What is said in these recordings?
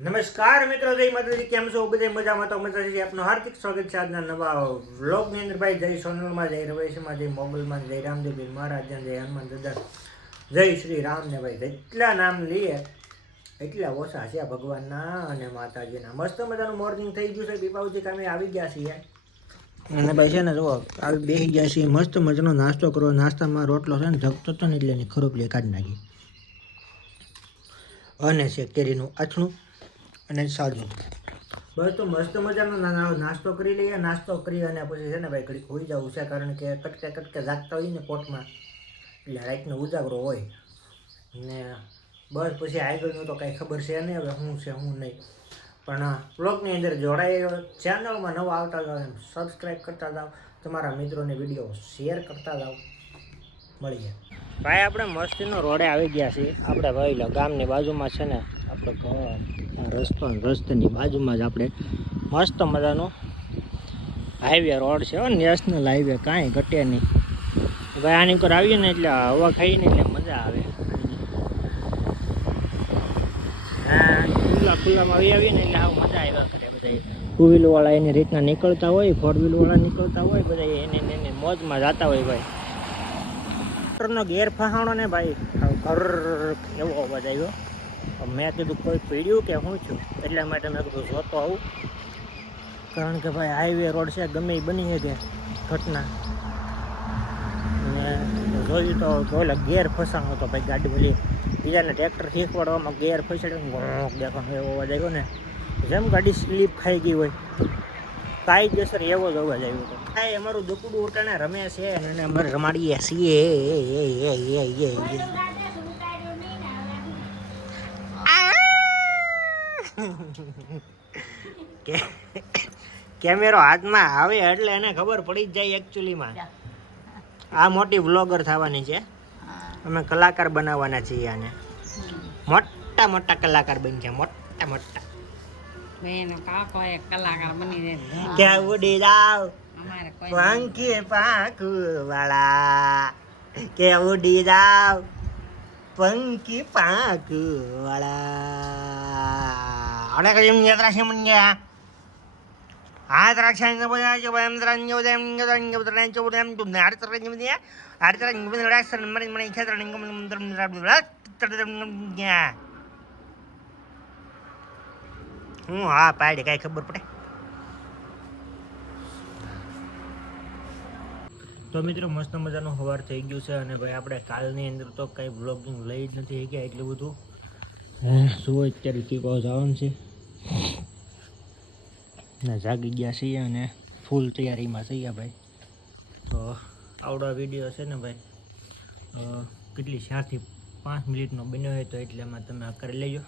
નમસ્કાર મિત્રો, જય માતાજી. કેમ છો બધા? મજામાં તો મજા છે. આપનું હાર્દિક સ્વાગત છે આજના નવા વ્લોગની અંદર. ભાઈ જય સોનલમાં, જય રવેશમાં, જય મોગલમાં, જય રામદેવ મહારાજ, જય હનુમાન દાદા, જય શ્રી રામ ને ભાઈ. જેટલા નામ લઈએ એટલા ઓછા છે ભગવાનના અને માતાજીના. મસ્ત મજાનું મોર્નિંગ થઈ ગયું છે. દીપાવજી કામે આવી ગયા છીએ અને ભાઈ છે ને જુઓ આવી બેસી ગયા છીએ. મસ્ત મજાનો નાસ્તો કરો. નાસ્તામાં રોટલો છે ને ધકતો હતો ને એટલે એની ખરોપલી કાઢી નાખી અને છે કેરીનું આથણું અને સાજું. બસ તો મસ્ત મજાનો નાસ્તો કરી લઈએ. નાસ્તો કરી અને પછી છે ને ભાઈ ઘડીક હોઈ જવું છે, કારણ કે કટકે કટકે જાગતા હોય ને કોટમાં, એટલે રાતનો ઉજાગરો હોય ને. બસ પછી આગળનું તો કાંઈ ખબર છે નહીં હવે શું છે શું નહીં, પણ બ્લોગની અંદર જોડાઈ ચેનલમાં નવા આવતા જાઓ, એમ સબસ્ક્રાઈબ કરતા જાઓ, તમારા મિત્રોને વિડીયો શેર કરતા જાઓ. મળીએ ભાઈ. આપણે મસ્તીનો રોડે આવી ગયા છીએ. આપણે ભાઈ ગામની બાજુમાં છે ને આપણે રસ્તાની બાજુમાં જ આપણે મસ્ત મજાનો હાઈવે રોડ છે, નેશનલ હાઈવે, કાંઈ ઘટે નહીં ભાઈ. આની ઉપર આવીએ ને એટલે હવા ખાઈને એટલે મજા આવે. ખુલ્લામાં આવીએ ને એટલે આવું મજા આવ્યા કરે. બધા ટુ વ્હીલવાળા એની રીતના નીકળતા હોય, ફોર વ્હીલવાળા નીકળતા હોય, બધા એને મોજમાં જતા હોય ભાઈ. મોટરનો ગેર ફહાણો ને ભાઈ, ઘર એવો અવાજ આવ્યો. મેં કીધું કોઈ પીડ્યું કે શું થયું, એટલા માટે મેં કીધું જોતો આવું, કારણ કે ભાઈ હાઈવે રોડ છે, ગમે એ બની શકે ઘટના. અને જોયું તો ઓલા ગેર ફસાણો હતો ભાઈ. ગાડી બોલી બીજાને ટ્રેક્ટર શીખવાડવામાં ગેર ફસાડ્યો, દેખાનો એવો અવાજ આવ્યો ને, જેમ ગાડી સ્લીપ ખાઈ ગઈ હોય કાયદેસર એવો જ અવાજ આવ્યો હતો. હા, અમારું દુકડું ઉટાણે રમે છે અને અમારે રમાડીએ છીએ. કેમેરો હાથમાં આવે એટલે એને ખબર પડી જ જાય એકચ્યુઅલીમાં આ મોટી વ્લોગર થવાની છે. અમે કલાકાર બનાવવાના છીએ આને. મોટા મોટા કલાકાર બની છે, મોટા મોટા. કે ઉડી જાવ પંખી પાંખુ વાળા, કે ઉડી જાવ પંખી પાંખુ વાળા. અને કઈ એમ યાત્રા છે મને હાથ રાક્ષાને બોલાય છે એમ ત્રણ જો એમ ત્રણ જો ત્રણ જો એમ તું ને આર ત્રણ જો ને આર ત્રણ જો રાક્ષ મને મને ખેતર ને ગયા હું હા પાડે કાંઈ ખબર પડે. તો મિત્રો મસ્ત મજાનું સવાર થઈ ગયું છે અને ભાઈ આપણે કાલની અંદર તો કંઈ બ્લોગિંગ લઈ જ નથી ગયા એટલું બધું. શું અત્યારે ટીકો જવાનું છે ને જાગી ગયા છીએ અને ફૂલ તૈયારીમાં છીએ ભાઈ. તો આવડો વિડીયો છે ને ભાઈ કેટલી 4 થી 5 મિનિટનો બન્યો હોય તો એટલે એમાં તમે કરી લેજો.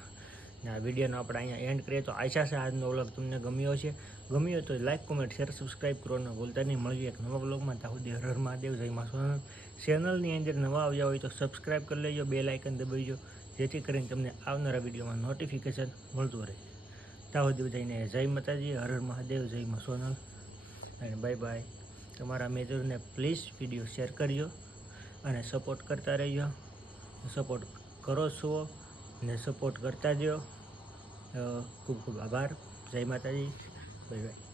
ને આ વિડીયોનો આપણે અહીંયા એન્ડ કરીએ. તો આશા છે આજનો વ્લોગ તમને ગમ્યો છે. ગમ્યો તો લાઈક, કોમેન્ટ, શેર, સબસ્ક્રાઈબ કરવાનું ભૂલતા નહીં. મળીએ એક નવા વ્લોગમાં. ત્યાં સુધી હર હર મહાદેવ, જય મા સોનલ. ચેનલની અંદર નવા આવ્યા હોય તો સબસ્ક્રાઈબ કરી લેજો, બેલ આઇકન દબાવજો, જેથી કરીને તમને આવનારા વિડીયોમાં નોટિફિકેશન મળતું રહે. ત્યાં સુધી બધાને જય માતાજી, હર હર મહાદેવ, જય મા સોનલ અને બાય બાય. તમારા મિત્રોને પ્લીઝ વિડીયો શેર કરજો અને સપોર્ટ કરતા રહેજો. સપોર્ટ કરો છો ને સપોર્ટ કરતા રહ્યો. ખૂબ ખૂબ આભાર. જય માતાજી, બાય બાય.